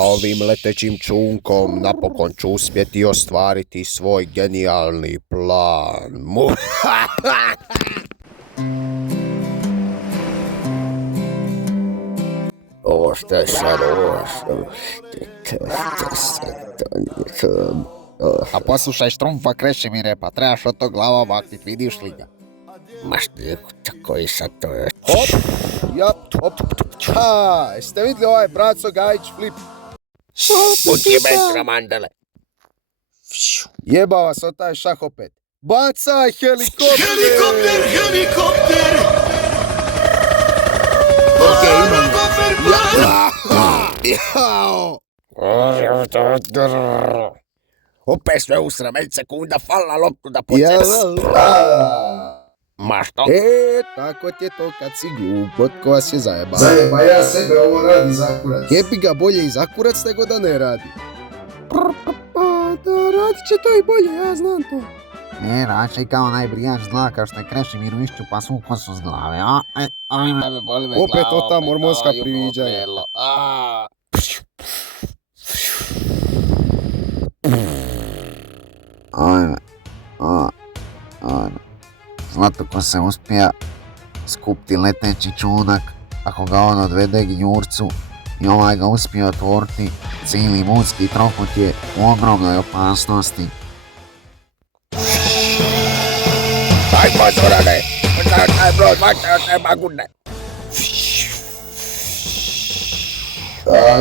Sa ovim letećim čunkom napokon ću uspjeti ostvariti svoj genijalni plan. Ovo što je sad ovo? A poslušaj Štrumfa Krešimire, pa trebaš od tog glava maknit, vidiš li ga? Maš koji sad to je? Hop, jap, hop, ha, jeste vidjeli ovaj braco Gajić flip? Puti metra mandele. Jeba vas od taj šah opet. Bacaj helikopter! Helikopter! Jao! Opet sve usra, već sekunda falla loptu da početi. Ma što? Tako ti je to kad si glup, ko vas je zajebao. Zajeba ja sebe, ovo radi zakurac. Jebi ga bolje i zakurac nego da ne radi. Da radit će to i bolje, ja znam to. Račaj kao najbrijač zna kao što je Krešimiru iščupa svu kosu s glave, a? Opet o ta mormonska priviđanja. Ajme. Zlato ko se uspija skupiti leteći čunak, ako ga on odvede gnjurcu i ovaj ga uspije otvoriti, cijeli mudski trokut je u ogromnoj opasnosti. Aj pozorane! Taj brod, vaćaj od te bagune!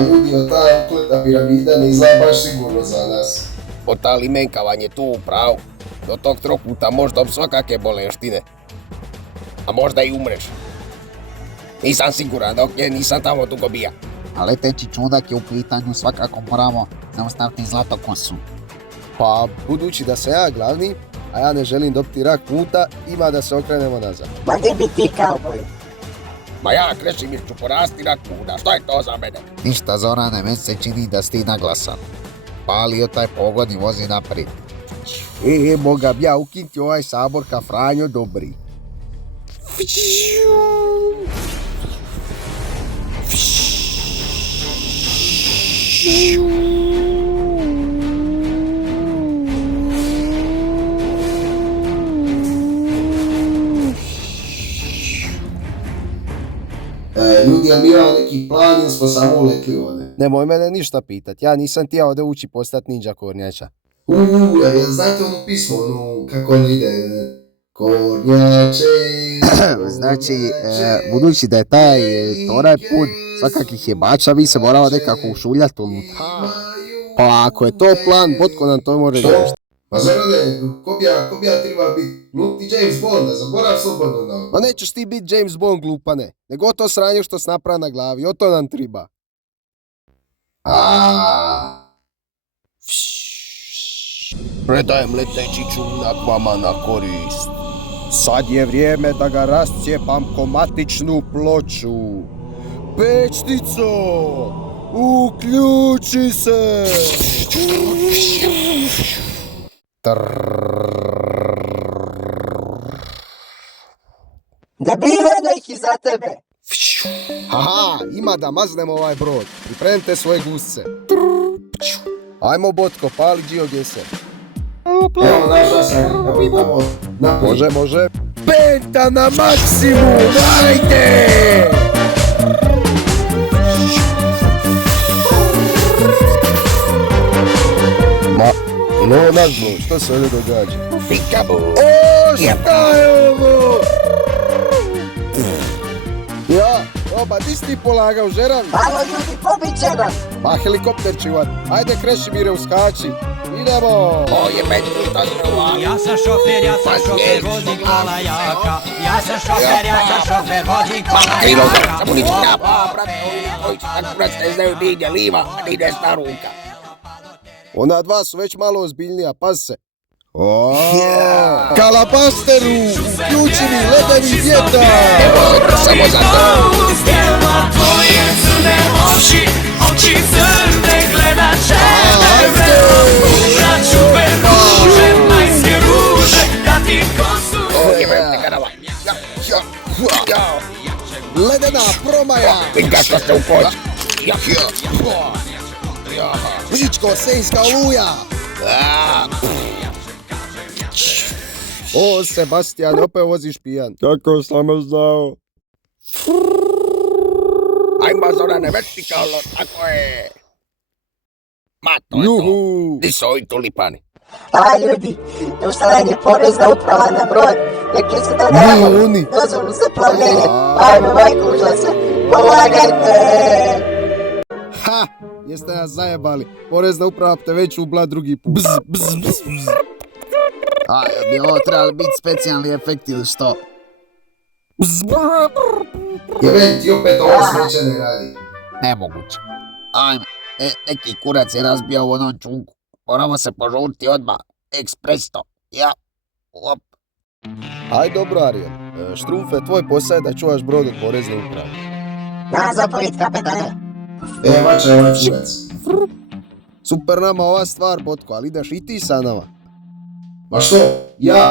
Ljudi, od ta ukleta piramida ne izgleda baš sigurno za nas. Od ta limenka vam je tu u pravu. Do tog trokuta možda svakake boleštine. A možda i umreš. Nisam siguran dok nisam tamo dugo bija. A leteći čudak je u pitanju, svakako moramo zaustaviti Zlatokosu. Pa, budući da sam ja glavni, a ja ne želim dobiti rak puta, ima da se okrenemo nazad. Ma gdje bi ti kauboj? Ma ja Krešimir ću porasti rak puta, što je to za mene? Ništa Zorane, već se čini da si ti naglasan. Palio taj pogon i vozi naprijed. Boga bi ja ukinti ovaj sabor ka Franjo Dobri. Ljudi, a mi imamo neki plan ili smo samo uletli ovdje? Nemoj mene ništa pitat, ja nisam ti ovdje ući postat ninja kornjača. Znate onu pismo, kako ono ide? Kornjače... Znači, budući da je taj onaj put svakakih jebača, vi se moramo nekako ušuljati unutra. Pa ako je to plan, Botko nam to može riješiti. Pa Zorane, ko bi ja treba biti? Glupi James Bonda, zaborav slobodno na ovo. Ma nećeš ti biti James Bond, glupane. Nego to sranje što si naprav na glavi, o to nam treba. Predajem leteći čunak vama na korist. Sad je vrijeme da ga rascijepam ko matičnu ploču. Pečnico, uključi se! Debile neki za tebe! Haha, ima da maznemo ovaj brod. Pripremite svoje gusce. Ajmo Botko, pali geogeser. Evo našla sam, evo idemo naprijed. Može. Penta na maksimum, ajde! No, nazvo, što se ovdje događa? Pikabu! O, šta je ovo? Ja, oba, di si ti polagao, žeran? Halo ljudi, pobit će nas! Pa helikopter čivat, ajde Krešimire uskači, idemo! O je meni što se uvali! Ja sam šofer, voznik kola jaka. Ja sam šofer, voznik kola Krilo, jaka. samo ničeg napa, brate, ovi tako brate ne znaju ni ide liva, ni desna ruka. Ona dva su već malo ozbiljnija, pazi se. Kalabasteru, uključi mi ledeni vjetar! Evo, samo za to! Zdjela tvoje crne oči crne gledače. Užaću ruže, majske ruže, da ti kosu... O je meni kanava! Ledena promaja! Vidi ga što ste u kođu! Ličko-senjska oluja! O, Sebastian, opet voziš pijan. Kako sam znao? Ajmo, Zorane, vertikalno, tako je. Ma, to je to. Juhu! Di su ovi tulipani? A ljudi, došla je porezna uprava na brod. Rekli su da Nije oni. dozvolu za plavljenje. Ajmo, majko užasa, pomagajte! Ha! Jeste nas zajebali. Porezna uprava te već ubla drugi put. Bzz, bzz, bzz, bzz. A, bi ovo trebali biti specijalni efekti ili što? Bzz, brr, brr. Jeben ti opet ovo smeće ne radi. Nemoguće. Ajme, neki kurac je razbio u onom čunku. Moramo se požuriti odmah. Ekspresno. Ja. Op. Aj dobro, Ariel. Štrufe, tvoj posao je da čuvaš brod od porezne uprave. Na zapovjed, kapetane. Vačaj ovaj kurac. Super nama ova stvar, Botko, ali ideš i ti sa nama. Ma što? Ja?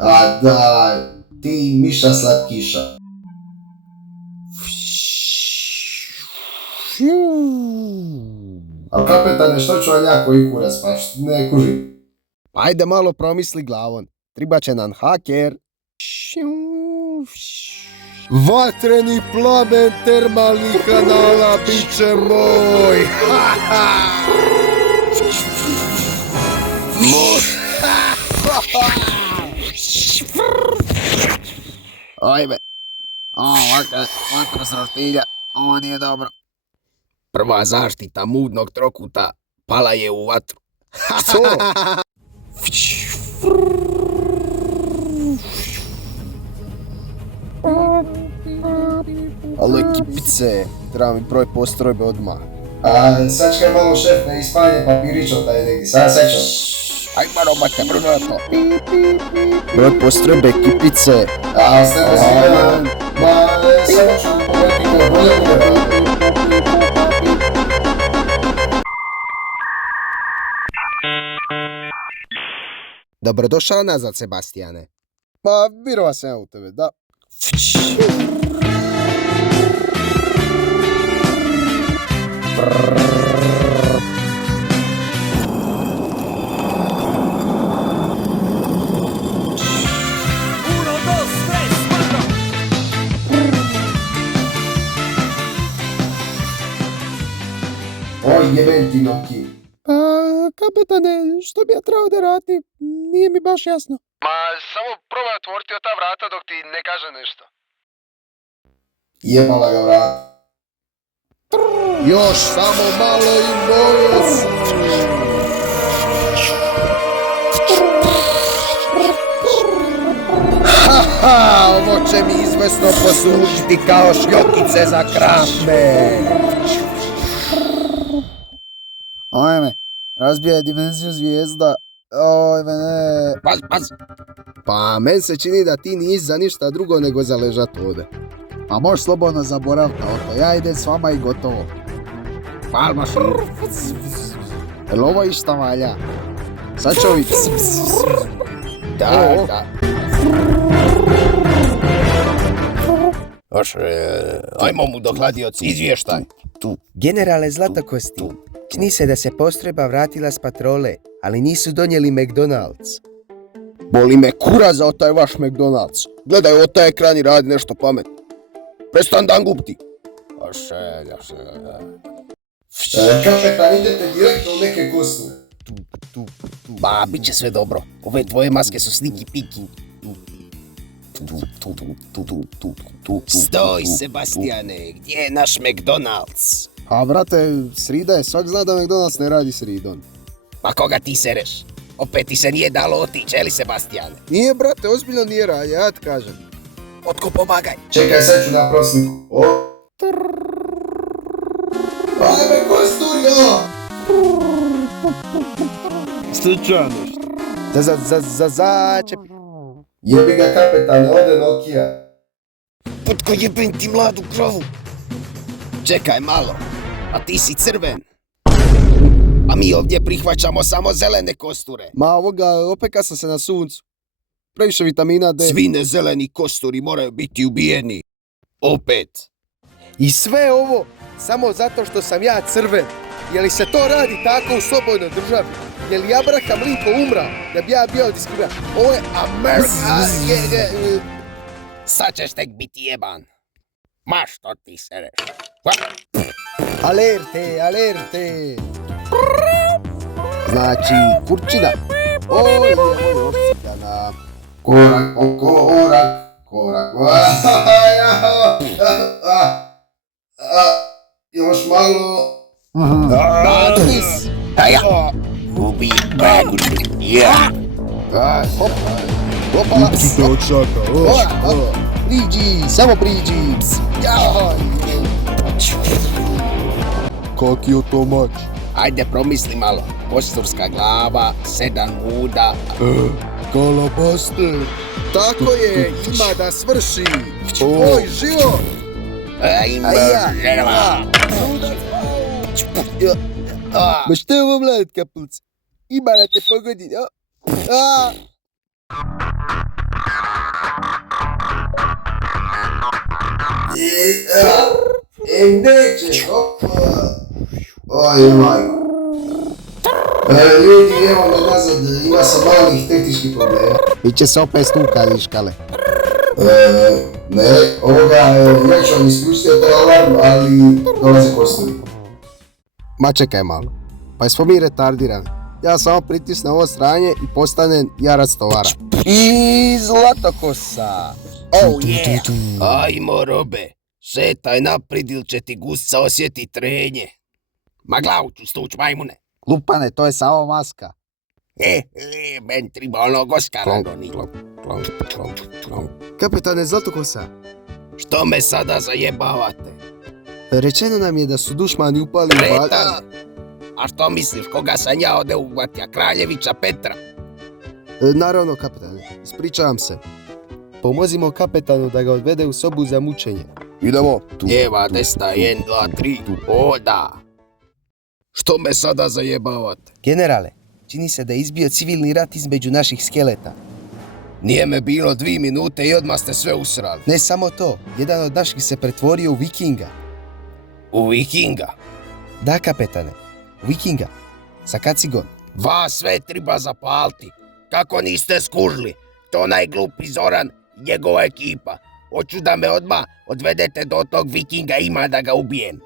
A daj, ti miša slatkiša. Ali kapetane, što ću vam ja koji kurac, pa ne kužim. Ajde malo promisli glavom. Triba će nam haker. Vatreni plamen termalnih kanala bit će moj. Ajme. Ovako s roštilja. Ovo nije dobro. Prva zaštita mudnog trokuta pala je u vatru. Co? Alo ekipice, treba mi broj postrojbe odmah. A sačkaj malo šef, ne ispanje papirić od taj neki, sad sećam. Ajmo, robote, brzo to. Broj postrojbe ekipice. A ostane se vremena, ma samo ću pogledati koje bolje. Dobrodošao nazad, Sebastijane. Ma, virova sam ja u tebe, da. Uno, dos, tres, cuatro. Oj, jeben ti Noki. Kapetane, što bi ja trebao da radim? Nije mi baš jasno. Ma, samo probaj otvoriti ta vrata dok ti ne kaže nešto. Jebala ga vrata. Još samo malo i moje se. Haha, ovo će mi izvesno poslužiti kao šljokice za krafne. Ajme, razbija je dimenziju zvijezda. Ojme, ne. Paz. Pa, meni se čini da ti nisi za ništa drugo nego za ležat ovdje. A možeš slobodno zaboraviti na to, ja idem s vama i gotovo. Pal mašinu. Jel ovo išta valja? Sad ću ovi... Da. Još, ajmo mu dohladioci, izvještaj. Generale Zlatokosti, čini se da se postrojba vratila s patrole, ali nisu donijeli McDonald's. Boli me kura za taj vaš McDonald's. Gledaj o taj ekran i radi nešto pametno. Prestan dan gubiti. Kapetan, idete direktno u neke kosture. Ba, bit će sve dobro. Ove dvoje maske su sniki piki. Stoj, Sebastijane, gdje je naš McDonald's? A brate, srida je, svak zna da McDonald's ne radi sridom. Pa koga ti sereš? Opet ti se nije dalo otići, eli Sebastijane? Nije brate, ozbiljno nije radi, ja ti kažem. Otko pomagaj. Čekaj, sad ću napraviti sliku. O! Ajme, kosturio! Sličanoš. Začep. Jebi ga kapetane, ode Nokija. Potko jebem ti mladu krovu. Čekaj malo, a ti si crven. A mi ovdje prihvaćamo samo zelene kosture. Ma ovoga, opeka sam se na suncu. Previše vitamina D. Svi nezeleni kosturi moraju biti ubijeni. Opet. I sve ovo samo zato što sam ja crven. Je li se to radi tako u slobodnoj državi? Je li Abraham Lincoln umrao da bi ja bio diskriminiran? Ovo je Amerika. Sad ćeš tek biti jeban. Ma što ti sereš? Alerte, alerte. Znači, kurčina. Oj, ošćana. Korak po korak, korak. Još malo. Matris. Ubi bagu. Opala. Priđi, samo priđi. Kak je to mač? Ajde promisli malo. Kosturska glava, 7 muda. Kalabaster. Tako je, ima da svrši. Oj, živo. Ima žena. Ma što je ovo mlad kapulc? Ima da te pogodi. Neće, oj, majko. Ljudi, evo me nazad, ima sam malih tehničkih problema. Biće se opet stukali škale. Ne, ja ću vam isključiti taj alarm, ali dolaze kosturi. Ma čekaj malo. Pa jesmo mi retardirani. Ja samo pritisnem ovo sranje i postanem jarac tovara. I zlatokosa. Oh yeah. Ajmo robe. Šetaj naprijed ili će ti gusca osjeti trenje. Ma glavu ću stuć majmune. Lupane, to je samo maska. Ben treba onog Oskara doni. Kapitane Zlatokosa, Što me sada zajebavate? rečeno nam je da su dušmani upali u Kreta! A što misliš, koga sam ja ode uvatja? Kraljevića Petra? Naravno, kapitane, ispričavam se. Pomozimo kapetanu da ga odvede u sobu za mučenje. Idemo. Lijeva, desna, 1, 2, 3, oda! Što me sada zajebavate? Generale, čini se da je izbio civilni rat između naših skeleta. Nije me bilo 2 minute i odmah ste sve usrali. Ne samo to, jedan od naših se pretvorio u vikinga. U vikinga? Da, kapetane, u vikinga. Sa kacigom. Vas sve treba zapaliti. Kako niste skužili? To onaj glupi Zoran i njegova ekipa. Hoću da me odmah odvedete do tog vikinga, ima da ga ubijem.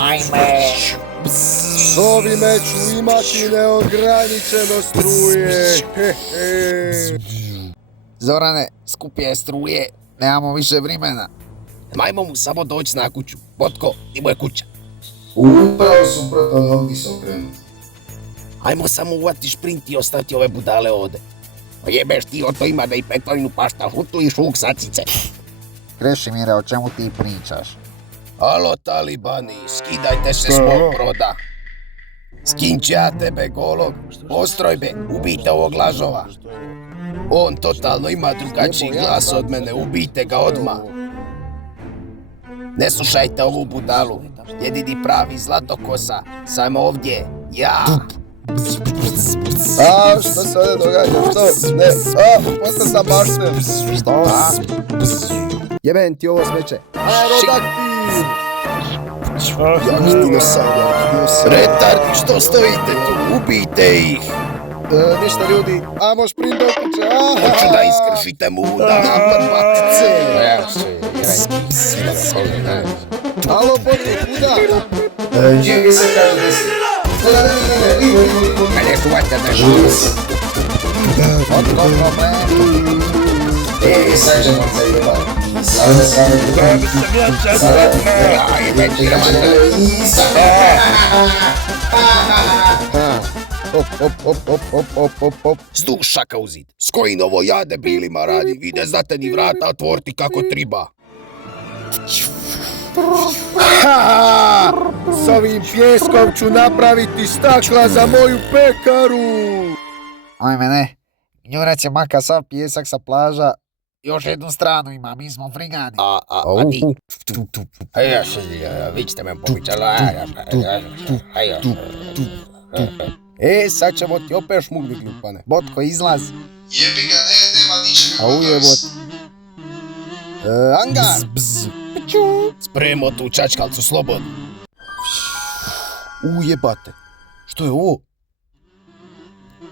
Ajme! Ovi meću imati neograničeno struje. Zorane, skupije struje, nemamo više vremena. Majmo mu samo doći na kuću. Botko, ti mu je kuća. Upravo suprotno nogi se okrenuti. Ajmo samo uvati šprint i ostaviti ove budale ovde. Pa jebeš ti, to ima da i petolinu pašta hutu i šuk sacice. Krešimire, o čemu ti pričaš? Alo, talibani, skidajte se s mog broda. Skinć ja tebe, golog. Postrojbe, ubijte ovog lažova. On totalno ima drugačiji glas od mene, ubijte ga odmah. Ne slušajte ovu budalu. Jedini pravi Zlatokosa, samo ovdje, ja. A, što se ovdje događa? Što? Ne, postao sam bašten. Što? Jeben ti ovo smeće. Aerodaktil! Jaki dinosaur. Retardi, što stojite tu? Ubijte ih. Ništa ljudi, amo šprint do kuće. Hoću da iskršite muda. Napad matice. Alo, Botko, kuda? Čekaj se kaže desno. Ne, livo. Ne čuvajte da Žurio se. Otko problem? Sad ćemo se jebati. Sada me same drugi. Sada ti Hop. Slušaka u zid. S kojim ovo ja debilima radi? Vi ne znate ni vrata otvoriti kako triba. S ovim pjeskom ću napraviti stakla za moju pekaru. Ajme ne, Njurac će maka sav pjesak sa plaža. Još jednu stranu ima, mi smo frigani. A ti? Vi ćete me povićala. Sad ćemo ti opet šmugli, glupane. Botko, izlazi. Jebi ga, nema ničega. A ujebot. Angar! Spremo tu čačkalcu slobodno. Ujebate. Što je ovo?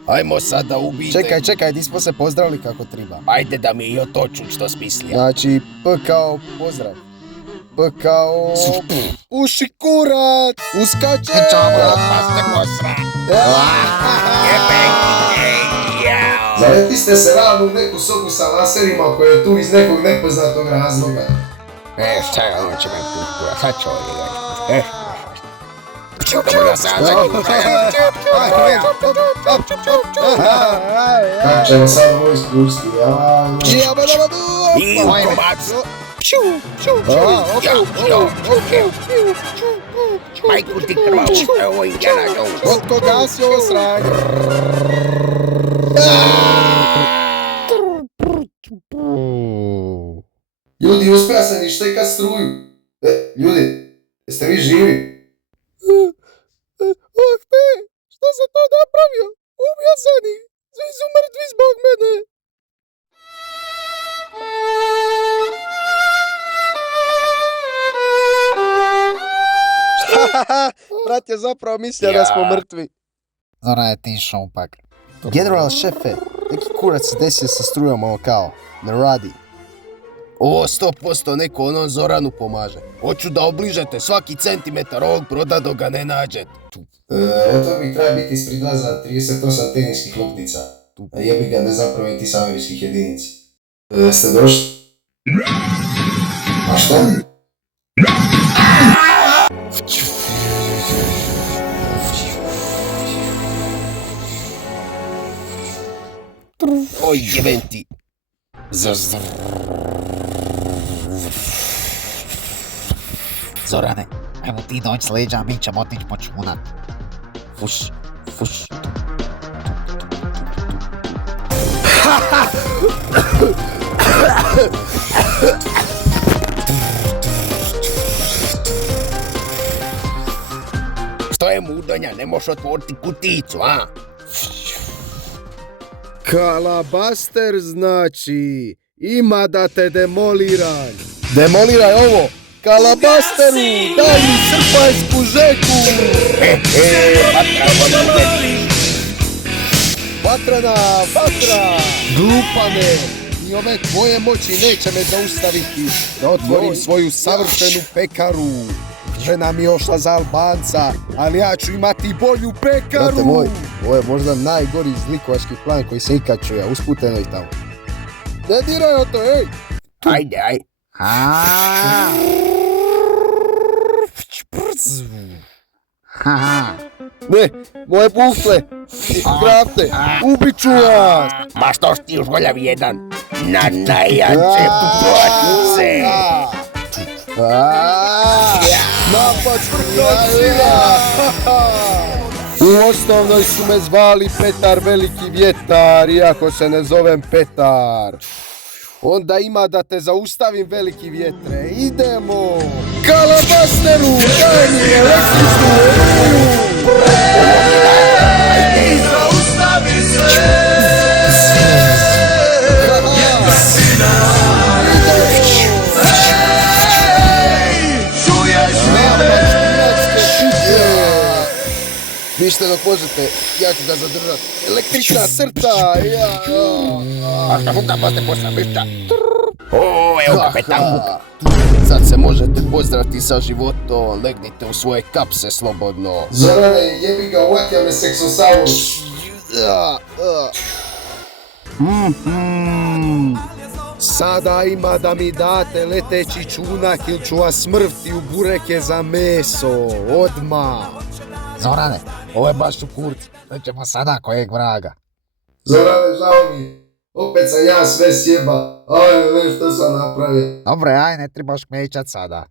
Ajmo sada ubijte. Čekaj, nismo se pozdravili kako treba. Ajde da mi i o to čuć što smislija. Znači, P kao pozdrav. P kao... Uši kurac! Uskače! Paste posra. Zaletili ste se ravno u neku sobu sa laserima koja je tu iz nekog nepoznatog razloga. Šta je ono će me kura, sad će ovdje. Kako ćemo sad ovo ispustiti, I komac. Majku ti krvavu, evo Indiana Jones. Otko gasio sranje? Ljudi, uspija se ni štekat struju. Ljudi, jeste vi živi? Oh te, što sam to napravio? Ubija sam ih, svi su mrtvi zbog mene. Brat je zapravo mislio da smo mrtvi. Zora je ti šupak. General šefe, neki kurac se desio sa strujom ovo kao, ne radi. Ovo 100% neko onom Zoranu pomaže. Hoću da obližete svaki centimetar ovog broda dok ga ne nađete. To bi treba biti ispred vas za 38 teniskih loptica. Jebi ga, ne znam promijeniti s američkih jedinica. Ste došli? A šta? Oj, jebem ti. Zorane, ajmo ti doći s leđa, a mi ćemo otići počunat. Fuš, fuš. Što je mudonja, ne možeš otvoriti kuticu, a? Kalabaster znači, ima da te demoliram. Demoliraj ovo! Kalabasteru, daj mi srpajsku žeku! Vatrana, vatra! Glupane! I ove tvoje moći neće me zaustaviti da otvorim svoju savršenu pekaru. Žena mi je ošla za Albanca, ali ja ću imati bolju pekaru! Brate moj, ovo je možda najgori zlikovački plan koji se ikad čuje, usputeno ih tamo. Ne diraj o to, ej! Ajde. Ne, moje bufle! Krafte! Ubit ću vas! Ma što si ti už goljav jedan? Na najjače putnice! Napad vrtocina! U osnovnoj su me zvali Petar Veliki Vjetar, iako se ne zovem Petar. Onda ima da te zaustavim, veliki vjetre. Idemo! Kalabasteru, daj mi električnu energiju! Zaustavi se! Čuješ me? Ništa dok možete, ja ću ga zadržat. Električna crta, A šta huka poste posla bišća? O, evo kapetan Huka. Sad se možete pozdraviti sa životom, legnite u svoje kapse slobodno. Zorane, jebi ga, uvatio me seksosaurus. Sada ima da mi date leteći čunak ili ću vas smrti u bureke za meso, odmah. Zorane, ovo je baš u kurcu. Nećemo sada kojeg vraga. Zorane, žao mi je. Opet sam ja sve sjeba. Aj, što sam napravio. Dobre, aj, ne trebaš kmećat sada.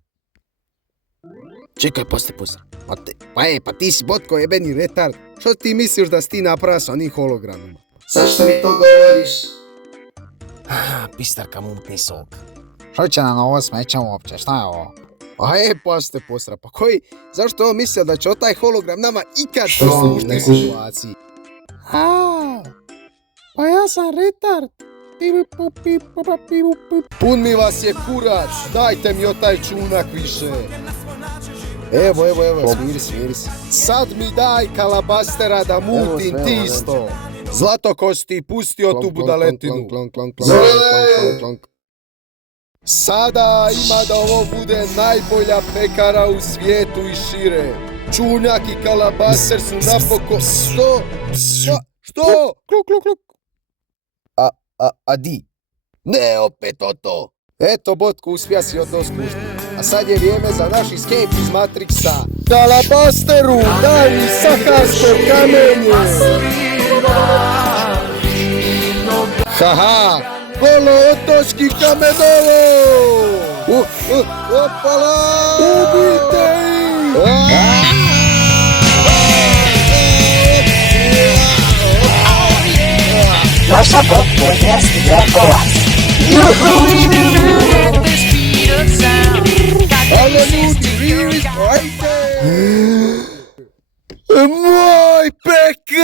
Čekaj, poste. Pa ti si botko jebeni retard. Što ti misliš da si ti napravio s onih hologramima? Zašto mi to govoriš? Pistarka mutni sok. Što će nam ovo smeće uopće, šta je ovo? Paste posra, pa koji? Zašto on mislio da će o taj hologram nama ikad poslužiti u situaciji? Pa ja sam retard. Pun mi vas je kurac, dajte mi o taj čunak više. Evo, smiri se. Sad mi daj kalabastera da mutim ti isto. Zlatokosti, pustio tu budaletinu. Sada ima da ovo bude najbolja pekara u svijetu i šire. Čunjak i kalabaster su napokon... Što? Kluk. A di? Ne opet o to. Eto, Botko, uspija si od to skušti. A sad je vrijeme za naš escape iz Matrixa. Kalabasteru, daj mi saharsko kamenje! Haha! Kolo otočki kamenolo! Opala! Ubijte ih! Naša podcast Drakovac. Ale ljudi, ajde! Moj pekar!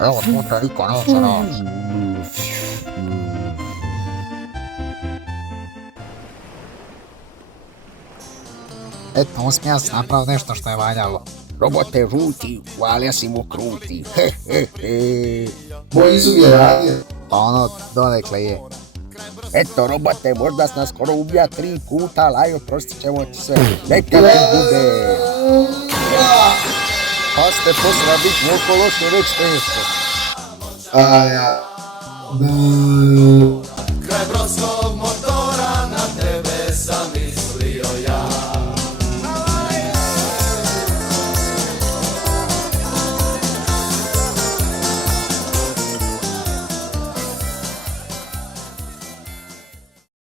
Evo, puta, niko neće naći. Eto, uspija si napraviti nešto što je valjalo. Robote žuti, valja si mu kruti. Moj izum je radio. Pa ono, donekle je. Eto, robote, možda si nas skoro ubija 3 puta, ali aj, oprostit ćemo ti sve. Neka ti bude. Pa ste posla biti mnogo loše već teško. A ja... Kraj Brodskog